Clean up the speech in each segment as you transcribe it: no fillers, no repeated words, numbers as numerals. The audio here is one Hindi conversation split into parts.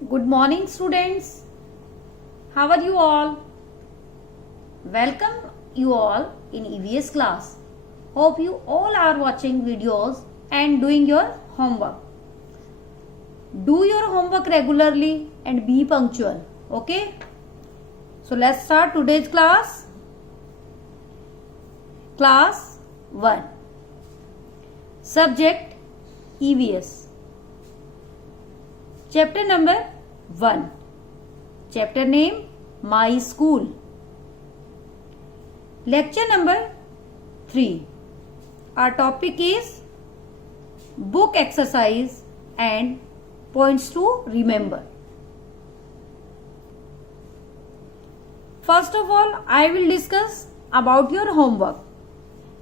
Good morning, students. How are you all? Welcome you all in EVS class. Hope you all are watching videos and doing your homework. Do your homework regularly and be punctual. Okay? So let's start today's class. Class 1. Subject EVS. Chapter number 1. Chapter name My School. Lecture number 3. Our topic is book exercise and points to remember. First of all, I will discuss about your homework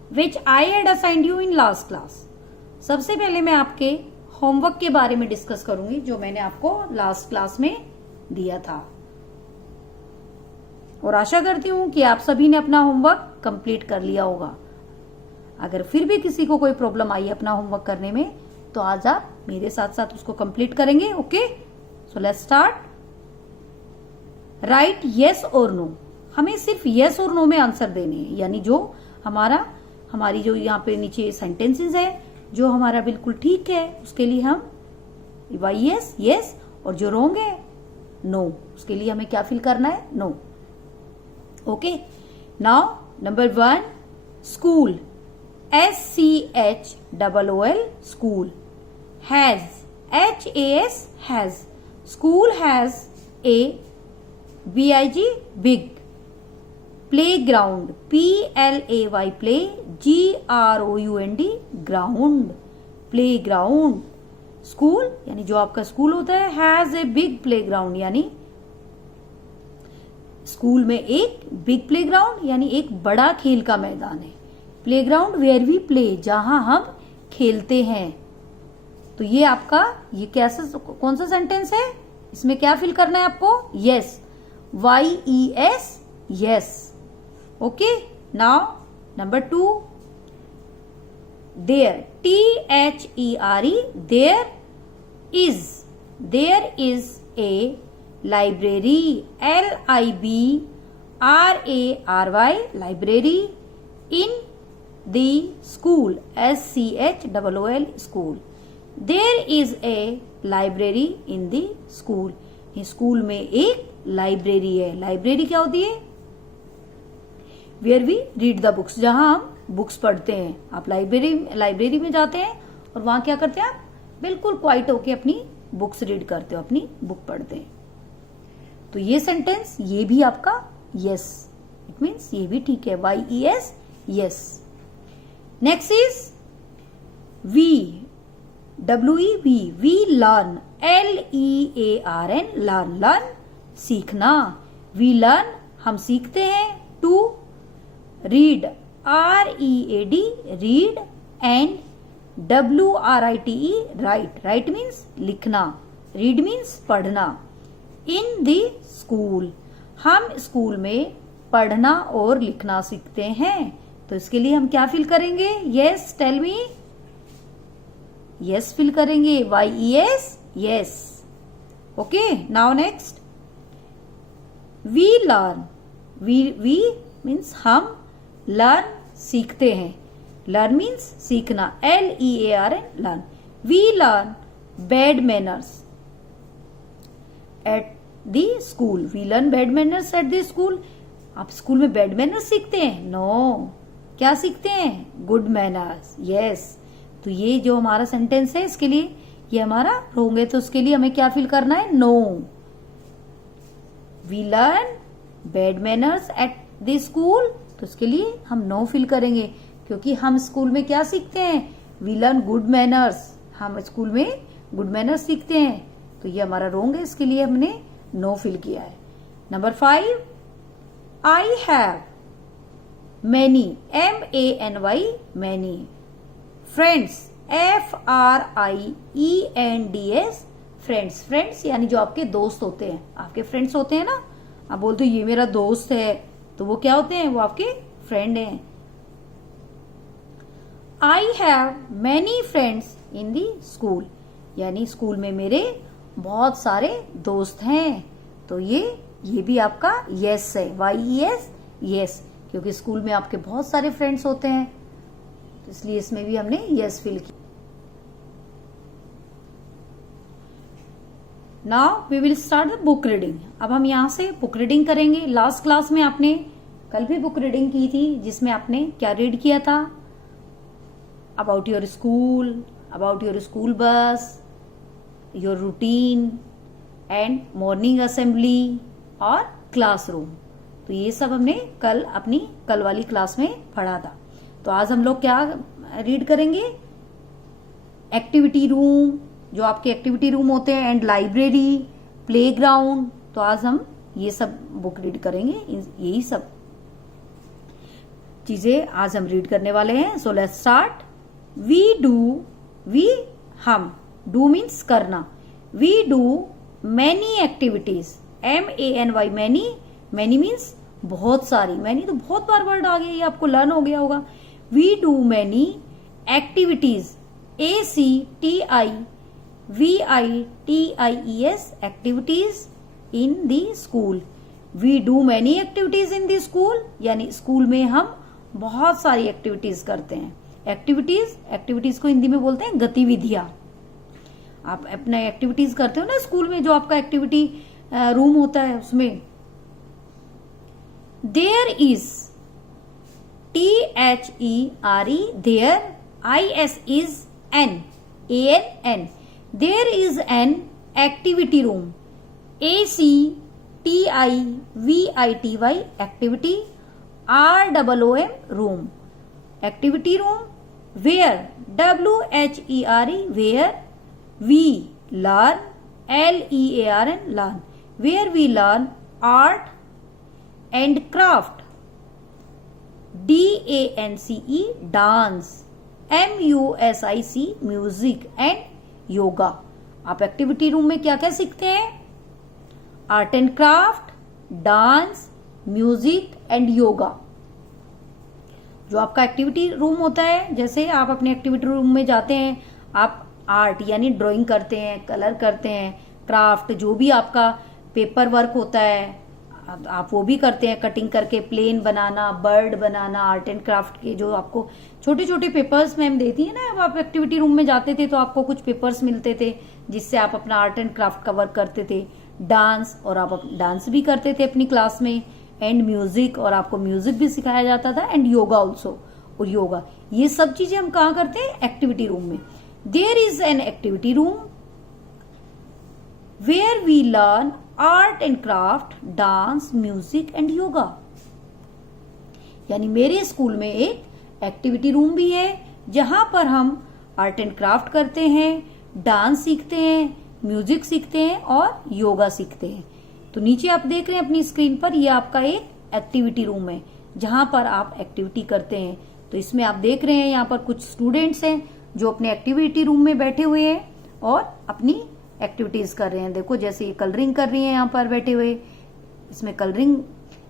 which I had assigned you in last class. सबसे पहले मैं आपके होमवर्क के बारे में डिस्कस करूंगी जो मैंने आपको लास्ट क्लास में दिया था और आशा करती हूं कि आप सभी ने अपना होमवर्क कंप्लीट कर लिया होगा। अगर फिर भी किसी को कोई प्रॉब्लम आई अपना होमवर्क करने में तो आज आप मेरे साथ साथ उसको कंप्लीट करेंगे। Okay, so let's start. Right yes और नो। हमें सिर्फ यस और नो में आंसर देने हैं, यानी जो हमारी जो यहाँ पे नीचे सेंटेंसेस है जो हमारा बिल्कुल ठीक है उसके लिए हम वाई यस यस और जो रॉन्ग है नो, उसके लिए हमें क्या फिल करना है? No. Okay, now number 1 school SCHOOL school has HAS has school has a BIG big playground PLAY play GROUND ground playground school यानी जो आपका स्कूल होता है हैज ए बिग प्लेग्राउंड यानी स्कूल में एक बिग प्लेग्राउंड यानी एक बड़ा खेल का मैदान है। प्लेग्राउंड वेयर वी प्ले जहां हम खेलते हैं। तो ये आपका ये कैसा कौन सा सेंटेंस है? इसमें क्या फिल करना है आपको? Yes YES yes. Okay, now number 2 there THERE there is a library LIBRARY library in the school SCHOOL school there is a library in the school. School में एक लाइब्रेरी है। लाइब्रेरी क्या होती है? Where we read the books, जहां हम बुक्स पढ़ते हैं। आप लाइब्रेरी में जाते हैं और वहां क्या करते हैं? आप बिल्कुल क्वाइट होके अपनी बुक्स रीड करते हो, अपनी बुक पढ़ते हैं। तो ये सेंटेंस ये भी आपका यस, इट मीन्स ये भी ठीक है YES yes. Next is we learn LEARN learn सीखना। वी लर्न हम सीखते हैं। To read READ read and WRITE write means लिखना, रीड मीन्स पढ़ना। इन द स्कूल हम स्कूल में पढ़ना और लिखना सीखते हैं। तो इसके लिए हम क्या फिल करेंगे? Yes tell me. Yes fill करेंगे YES yes. Okay, now next we learn we means हम लर्न सीखते हैं। लर्न मीन्स सीखना LEARN learn. We learn bad manners at the school. We learn bad manners at the school. आप स्कूल में बैड मैनर्स सीखते हैं? नो, क्या सीखते हैं? Good manners yes. तो ये जो हमारा सेंटेंस है इसके लिए ये हमारा रॉन्ग है, तो उसके लिए हमें क्या फिल करना है? No. We learn bad manners at the school, तो उसके लिए हम नो फिल करेंगे क्योंकि हम स्कूल में क्या सीखते हैं? We learn good manners. हम स्कूल में गुड मैनर्स सीखते हैं, तो ये हमारा रॉन्ग है, इसके लिए हमने नो फिल किया है। Number 5 I have many MANY many friends FRIENDS friends यानी जो आपके दोस्त होते हैं, आपके फ्रेंड्स होते हैं ना। आप बोलते हो ये मेरा दोस्त है, तो वो क्या होते हैं? वो आपके फ्रेंड हैं। I have many friends in the school, यानी स्कूल में मेरे बहुत सारे दोस्त हैं। तो ये भी आपका यस है, YES, यस, क्योंकि स्कूल में आपके बहुत सारे फ्रेंड्स होते हैं, तो इसलिए इसमें भी हमने यस फिल किया। Now we will start the book reading. अब हम यहाँ से बुक रीडिंग करेंगे। लास्ट क्लास में आपने कल भी बुक रीडिंग की थी, जिसमें आपने क्या रीड किया था? About your school, about your school bus, your routine and morning assembly और क्लासरूम। तो ये सब हमने कल वाली क्लास में पढ़ा था। तो आज हम लोग क्या रीड करेंगे? एक्टिविटी रूम, जो आपके एक्टिविटी रूम होते हैं, एंड लाइब्रेरी, प्लेग्राउंड। तो आज हम ये सब बुक रीड करेंगे, यही सब चीजें आज हम रीड करने वाले हैं। So let's start. हम, डू मीन्स करना। We do many activities, MANY, many means बहुत सारी। मैनी तो बहुत बार वर्ड आ गया, ये आपको लर्न हो गया होगा। We do many activities, ACTIVITIES, activities in the school. We do many activities in the school, यानी स्कूल में हम बहुत सारी एक्टिविटीज करते हैं। एक्टिविटीज को हिंदी में बोलते हैं गतिविधियां। आप अपने एक्टिविटीज करते हो ना स्कूल में, जो आपका एक्टिविटी रूम होता है उसमें। There is, THERE, there, IS is N, ANN, there is an activity room, ACTIVITY, activity, ROOM, room, activity room. Where, WHERE, where, we learn, LEARN, learn, where we learn art and craft, DANCE, dance, MUSIC, music and yoga। आप एक्टिविटी रूम में क्या क्या सीखते हैं? Art and craft, dance, music and yoga. जो आपका एक्टिविटी रूम होता है, जैसे आप अपने एक्टिविटी रूम में जाते हैं, आप आर्ट यानी ड्राइंग करते हैं, कलर करते हैं, क्राफ्ट जो भी आपका पेपर वर्क होता है आप वो भी करते हैं, कटिंग करके प्लेन बनाना, बर्ड बनाना। आर्ट एंड क्राफ्ट के जो आपको छोटे छोटे पेपर्स मैम देती है ना, अब आप एक्टिविटी रूम में जाते थे तो आपको कुछ पेपर्स मिलते थे जिससे आप अपना आर्ट एंड क्राफ्ट का वर्क करते थे। डांस, और आप डांस भी करते थे अपनी क्लास में। एंड म्यूजिक, और आपको म्यूजिक भी सिखाया जाता था। एंड योगा ऑल्सो, और योगा। ये सब चीजें हम कहाँ करते हैं? एक्टिविटी रूम में। There is an activity room where we learn art and craft, dance, music and yoga. यानी मेरे स्कूल में एक एक्टिविटी रूम भी है जहां पर हम आर्ट एंड क्राफ्ट करते हैं, डांस सीखते हैं, म्यूजिक सीखते हैं और योगा सीखते हैं। तो नीचे आप देख रहे हैं अपनी स्क्रीन पर, ये आपका एक एक्टिविटी रूम है जहां पर आप एक्टिविटी करते हैं। तो इसमें आप देख रहे हैं यहाँ पर कुछ स्टूडेंट्स हैं जो अपने एक्टिविटी रूम में बैठे हुए हैं और अपनी एक्टिविटीज कर रहे हैं। देखो जैसे ये कलरिंग कर रही हैं यहाँ पर बैठे हुए, इसमें कलरिंग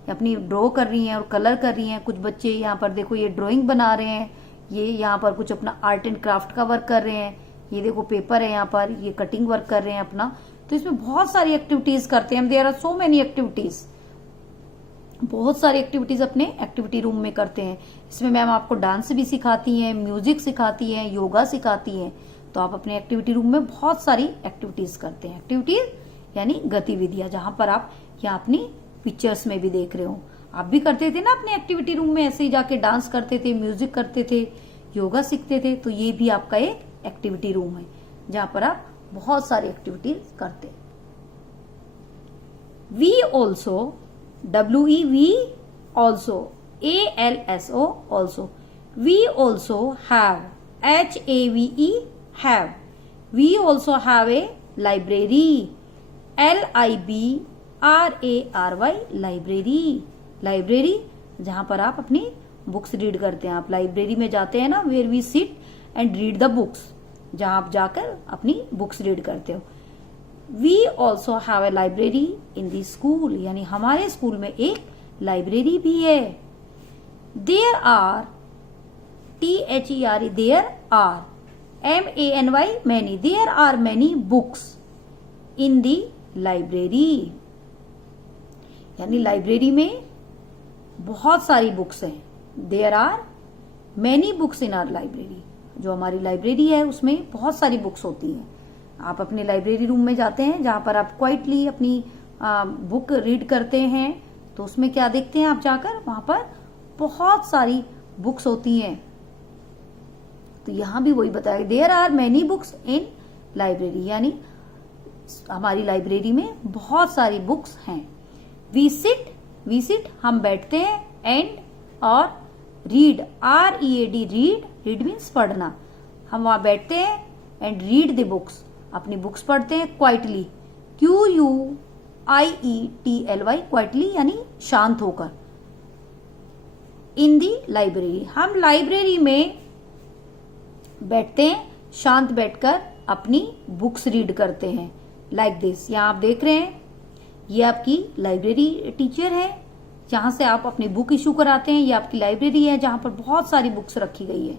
अपनी ड्रॉ कर रही हैं और कलर कर रही हैं। कुछ बच्चे यहाँ पर देखो ये ड्राइंग बना रहे हैं, ये यहाँ पर कुछ अपना आर्ट एंड क्राफ्ट का वर्क कर रहे हैं। ये देखो पेपर है यहाँ पर, ये कटिंग वर्क कर रहे हैं अपना। तो इसमें बहुत सारी एक्टिविटीज करते हैं। There are so many activities, बहुत सारी एक्टिविटीज अपने एक्टिविटी रूम में करते हैं। इसमें मैम आपको डांस भी सिखाती हैं, म्यूजिक सिखाती हैं, योगा सिखाती हैं। तो आप अपने एक्टिविटी रूम में बहुत सारी एक्टिविटीज करते हैं। एक्टिविटीज यानी गतिविधियां, जहां पर आप यहाँ अपनी पिक्चर्स में भी देख रहे हो। आप भी करते थे ना अपने एक्टिविटी रूम में, ऐसे ही जाके डांस करते थे, म्यूजिक करते थे, योगा सीखते थे। तो ये भी आपका एक एक्टिविटी रूम है जहां पर आप बहुत सारी एक्टिविटीज करते हैं। We also, WEV also, ALSO also, we also have, HAVE have, we also have a library, LIBRARY, library. Library जहां पर आप अपनी बुक्स रीड करते हैं। आप लाइब्रेरी में जाते हैं ना, where we sit and read the books, जहां आप जाकर अपनी बुक्स रीड करते हो। We also have a library in the school, यानी हमारे स्कूल में एक लाइब्रेरी भी है। There are, THERE, there are, MANY, many, there are many books in the library, यानी लाइब्रेरी में बहुत सारी बुक्स हैं। There are many books in our library, जो हमारी लाइब्रेरी है उसमें बहुत सारी बुक्स होती हैं। आप अपने लाइब्रेरी रूम में जाते हैं जहां पर आप क्वाइटली अपनी बुक रीड करते हैं, तो उसमें क्या देखते हैं आप जाकर, वहां पर बहुत सारी बुक्स होती हैं। तो यहां भी वही बताया, there are many books in library, यानी हमारी लाइब्रेरी में बहुत सारी बुक्स हैं। वी सिट हम बैठते हैं, एंड और रीड READ रीड मीन्स पढ़ना, हम वहां बैठते हैं, एंड रीड द बुक्स अपनी बुक्स पढ़ते हैं, क्वाइटली QUIETLY क्वाइटली यानी शांत होकर। इन दी लाइब्रेरी हम लाइब्रेरी में बैठते हैं, शांत बैठकर अपनी बुक्स रीड करते हैं। लाइक दिस, यहाँ आप देख रहे हैं ये आपकी लाइब्रेरी टीचर है, जहां से आप अपनी बुक इशू कराते हैं। ये आपकी लाइब्रेरी है जहां पर बहुत सारी बुक्स रखी गई है,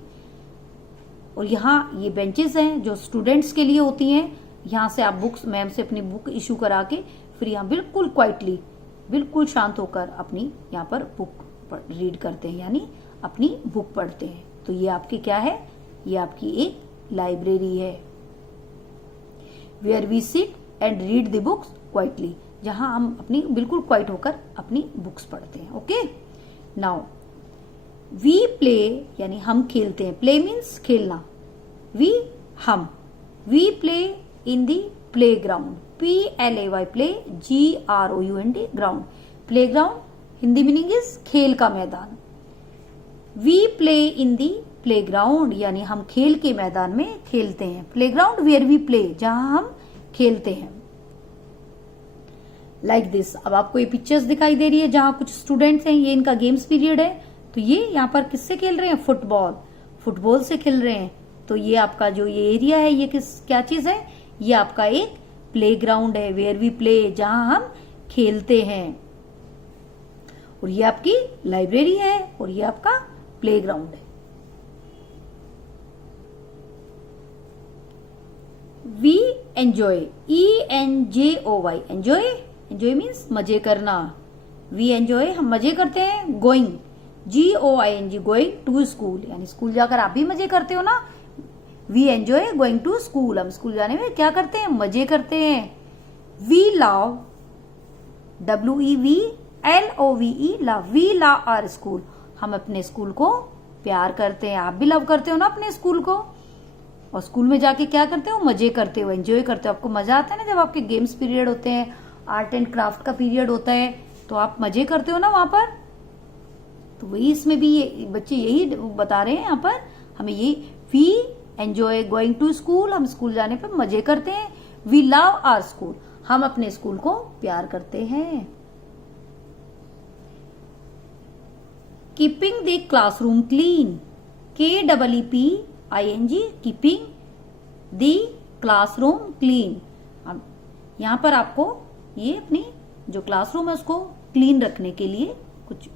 और यहाँ ये बेंचेस हैं जो स्टूडेंट्स के लिए होती हैं। यहाँ से आप बुक्स मैम से अपनी बुक इशू करा के फिर यहाँ बिल्कुल क्वाइटली, बिल्कुल शांत होकर अपनी यहाँ पर बुक रीड करते हैं, यानी अपनी बुक पढ़ते हैं। तो ये आपकी क्या है, ये आपकी एक लाइब्रेरी है। Where we sit and read the books quietly, जहां हम अपनी बिल्कुल क्वाइट होकर अपनी बुक्स पढ़ते हैं। ओके, नाउ वी प्ले, यानी हम खेलते हैं। प्ले मीन्स खेलना। We play in the play ground, PLAY play GROUND ground. Play ground Hindi meaning is खेल का मैदान। We play in the play ground, यानी हम खेल के मैदान में खेलते हैं। Play ground where we play, जहां हम खेलते हैं। लाइक दिस, अब आपको ये पिक्चर्स दिखाई दे रही है जहां कुछ स्टूडेंट्स हैं, ये इनका गेम्स पीरियड है। तो ये यहाँ पर किससे खेल रहे हैं, फुटबॉल से खेल रहे हैं। तो ये आपका जो ये एरिया है, ये क्या चीज है, ये आपका एक प्ले ग्राउंड है। वेयर वी प्ले, जहां हम खेलते हैं। और ये आपकी लाइब्रेरी है, और ये आपका प्ले ग्राउंड है। We enjoy, ENJOY enjoy means मजे करना। वी एंजॉय हम मजे करते हैं। Going GOING going to school, यानी स्कूल जाकर आप भी मजे करते हो ना। We enjoy going to school, हम स्कूल जाने में क्या करते हैं, मजे करते हैं। We love WEVLOVE love, we love our school, हम अपने स्कूल को प्यार करते हैं। आप भी लव करते हो ना अपने स्कूल को, और स्कूल में जाके क्या करते हो, मजे करते हो, एंजॉय करते हो। आपको मजा आता है ना जब आपके गेम्स पीरियड होते हैं, आर्ट एंड क्राफ्ट का पीरियड होता है, तो आप मजे करते हो ना वहां पर। तो वही इसमें भी ये बच्चे यही बता रहे हैं यहाँ पर हमें, ये we enjoy going to school, हम स्कूल जाने पर मजे करते हैं। वी लव आवर स्कूल, हम अपने स्कूल को प्यार करते हैं। Keeping the classroom clean, KEEPING keeping the classroom clean. अब यहां पर आपको ये अपनी जो क्लासरूम है उसको क्लीन रखने के लिए कुछ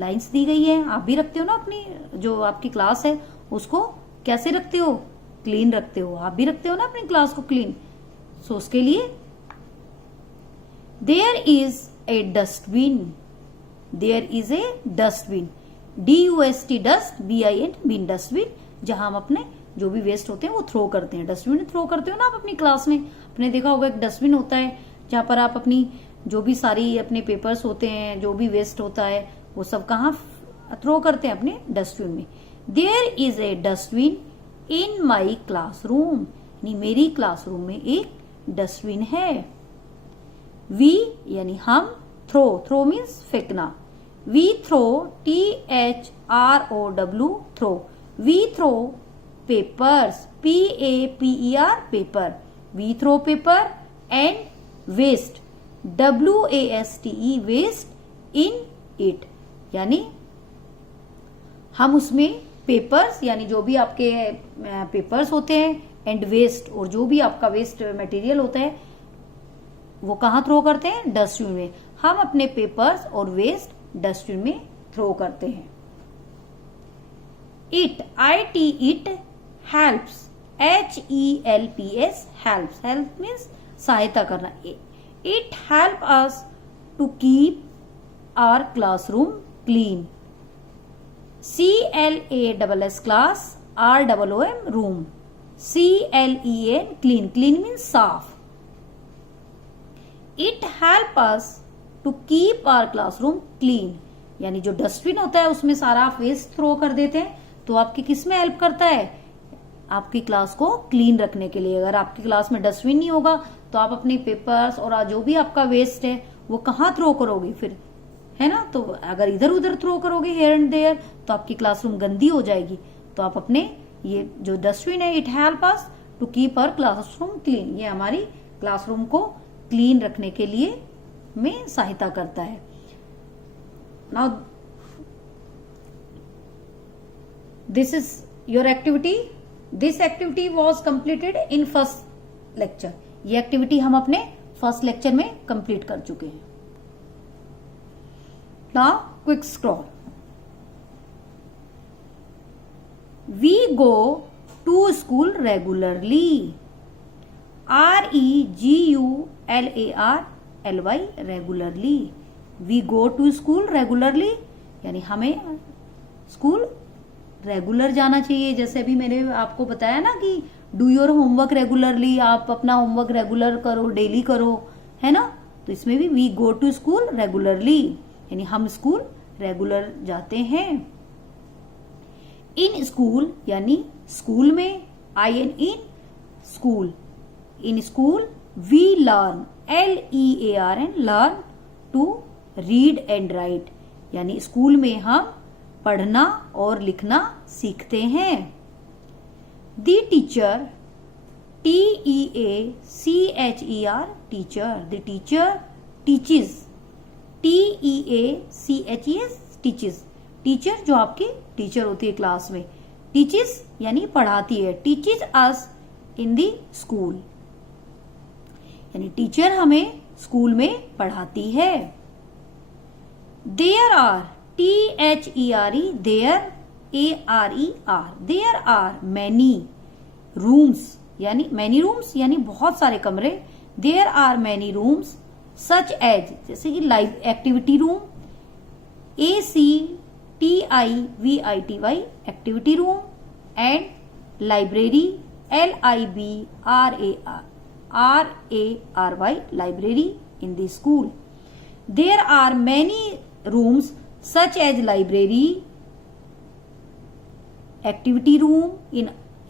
लाइंस दी गई है। आप भी रखते हो ना अपनी जो आपकी क्लास है उसको कैसे रखते हो, क्लीन रखते हो। आप भी रखते हो ना अपनी क्लास को क्लीन। सो उसके लिए there is a dustbin, there is a dustbin, DUST dust, BIN bin dustbin, जहां हम अपने जो भी वेस्ट होते हैं वो थ्रो करते हैं। डस्टबिन थ्रो करते हो ना आप अपनी क्लास में, आपने देखा होगा एक डस्टबिन होता है जहां पर आप अपनी जो भी सारी अपने पेपर्स होते हैं, जो भी वेस्ट होता है वो सब कहाँ थ्रो करते हैं, अपने डस्टबिन में। There is a dustbin in my classroom, यानी मेरी क्लासरूम में एक डस्टबिन है। वी यानी हम, थ्रो मीन्स फेंकना। We throw THROW throw, we throw papers, PAPER paper, we throw paper and waste, WASTE waste in it, यानी हम उसमें पेपर्स यानी जो भी आपके पेपर्स होते हैं एंड वेस्ट, और जो भी आपका वेस्ट मटेरियल होता है वो कहाँ थ्रो करते हैं, डस्टबिन में। हम अपने पेपर्स और वेस्ट डस्टबिन में थ्रो करते हैं। It IT it helps, HELPS helps, help means सहायता करना। It help us to keep our classroom clean. CLASS class, ROOM room, CLEN clean, clean means साफ। It help us to keep our classroom clean, यानी जो डस्टबिन होता है उसमें सारा आप वेस्ट थ्रो कर देते हैं, तो आपकी किस में हेल्प करता है? आपकी क्लास को क्लीन रखने के लिए। अगर आपकी क्लास में डस्टबिन नहीं होगा तो आप अपने पेपर्स और जो भी आपका वेस्ट है वो कहाँ थ्रो करोगे फिर, है ना? तो अगर इधर उधर थ्रो करोगे हेयर एंड देयर तो आपकी क्लासरूम गंदी हो जाएगी। तो आप अपने ये जो डस्टबिन है, it help us to keep our classroom clean, ये हमारी क्लासरूम को क्लीन रखने के लिए में सहायता करता है। Now this is your activity. This activity was completed in first lecture. ये एक्टिविटी हम अपने फर्स्ट लेक्चर में कंप्लीट कर चुके हैं। Now quick scroll. We go to school regularly, REGULARLY, regularly. We go to school regularly, यानी हमें स्कूल रेगुलर जाना चाहिए। जैसे अभी मैंने आपको बताया ना कि डू योर होमवर्क रेगुलरली, आप अपना होमवर्क रेगुलर करो, डेली करो, है ना? तो इसमें भी we go to school regularly, यानी हम स्कूल रेगुलर जाते हैं। इन स्कूल यानी स्कूल में, IN in school. In school we learn, LEARN learn to read and write, यानी स्कूल में हम पढ़ना और लिखना सीखते हैं। The teacher, TEACHER teacher, the teacher teaches, TEACHES teaches, teacher जो आपकी टीचर होती है क्लास में, टीचेस यानी पढ़ाती है, teaches us in the school, यानी टीचर हमें स्कूल में पढ़ाती है। There are, THERE, there, ARER, there are many rooms, यानी मैनी रूम्स यानी बहुत सारे कमरे। There are many rooms such as, जैसे कि live activity room, ACTIVITY activity room, and library, LIBRARY library in the school. There are many rooms such as library, activity room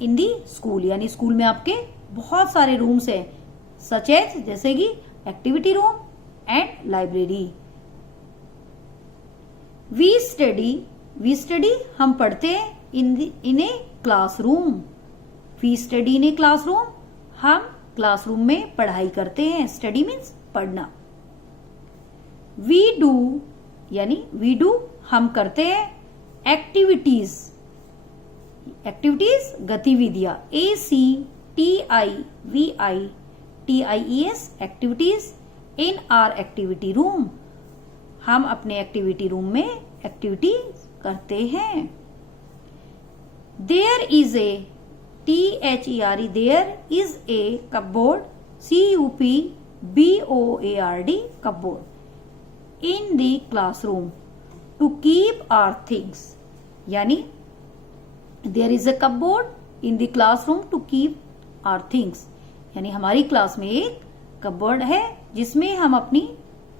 in the school, यानी स्कूल में आपके बहुत सारे रूम्स हैं, सच एज जैसे कि activity room and library. We study हम पढ़ते हैं in a classroom. We study in a classroom, हम क्लासरूम में पढ़ाई करते हैं। स्टडी मीन्स पढ़ना। वी डू यानी वी डू हम करते हैं एक्टिविटीज, एक्टिविटीज गतिविधियां, ACTIVITIES activities in our activity room, हम अपने एक्टिविटी रूम में एक्टिविटी करते हैं। There is a, THERE, there is a cupboard, CUPBOARD cupboard, in the classroom to keep our things, यानी there is a cupboard in the classroom to keep our things, यानी हमारी क्लास में एक कपबोर्ड है जिसमें हम अपनी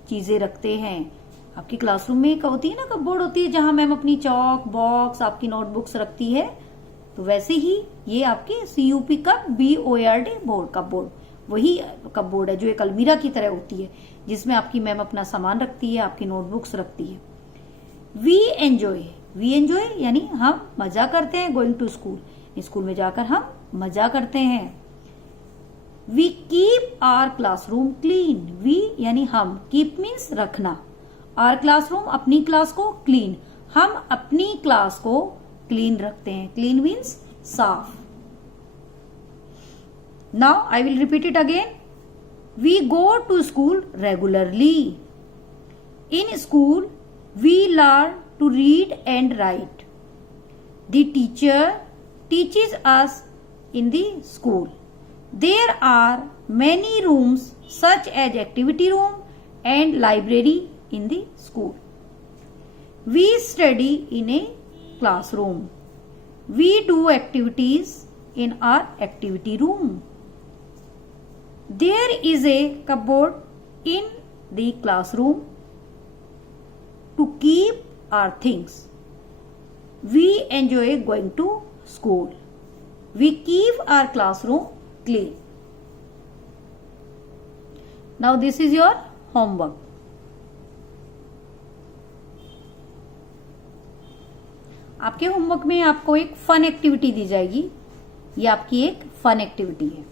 चीजें रखते हैं। आपकी क्लासरूम में एक होती है ना कपबोर्ड होती है जहां मैम अपनी चौक बॉक्स आपकी नोटबुक्स रखती है, तो वैसे ही ये आपकी CUP का BOARD बोर्ड कपबोर्ड, वही कपबोर्ड है जो एक अलमीरा की तरह होती है जिसमें आपकी मैम अपना सामान रखती है, आपकी नोटबुक्स रखती है। वी एंजॉय यानी हम मजा करते हैं। गोइंग टू स्कूल, स्कूल में जाकर हम मजा करते हैं। We keep our classroom clean, we यानी हम, कीप मीन्स रखना, आवर क्लासरूम अपनी क्लास को, क्लीन हम अपनी क्लास को क्लीन रखते हैं। क्लीन मीन्स साफ। Now I will repeat it again. We go to school regularly. In school we learn to read and write. The teacher teaches us in the school. There are many rooms such as activity room and library in the school. We study in a classroom. We do activities in our activity room. There is a cupboard in the classroom to keep our things. We enjoy going to school. We keep our classroom clean. Now this is your homework. आपके होमवर्क में आपको एक फन एक्टिविटी दी जाएगी. ये आपकी एक फन एक्टिविटी है.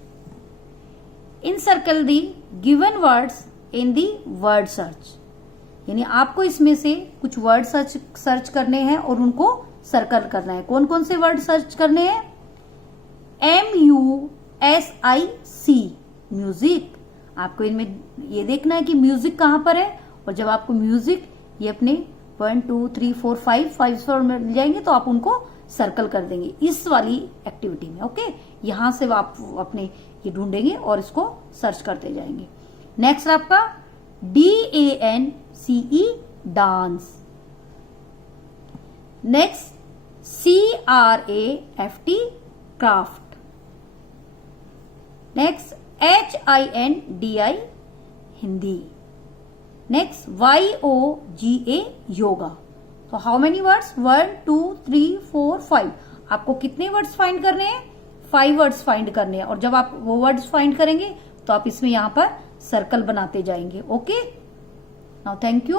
Encircle the given words in the word search. यानी आपको इसमें से कुछ वर्ड सर्च करने हैं और उनको सर्कल करना है. कौन कौन से वर्ड सर्च करने हैं? MUSIC music. आपको इनमें ये देखना है कि म्यूजिक कहां पर है, और जब आपको म्यूजिक ये अपने 1 2 3 4 5 स्वर में मिल जाएंगे तो आप उनको सर्कल कर देंगे इस वाली एक्टिविटी में. ओके, यहां से आप अपने ये ढूंढेंगे और इसको सर्च करते जाएंगे. नेक्स्ट आपका DANCE dance. Next CRAFT craft. Next HINDI Hindi. Next YOGA yoga. तो हाउ मेनी वर्ड्स? 1 2 3 4 5. आपको कितने वर्ड्स फाइंड करने हैं? 5 वर्ड्स फाइंड करने हैं. और जब आप वो वर्ड्स फाइंड करेंगे तो आप इसमें यहां पर सर्कल बनाते जाएंगे. Okay, now thank you.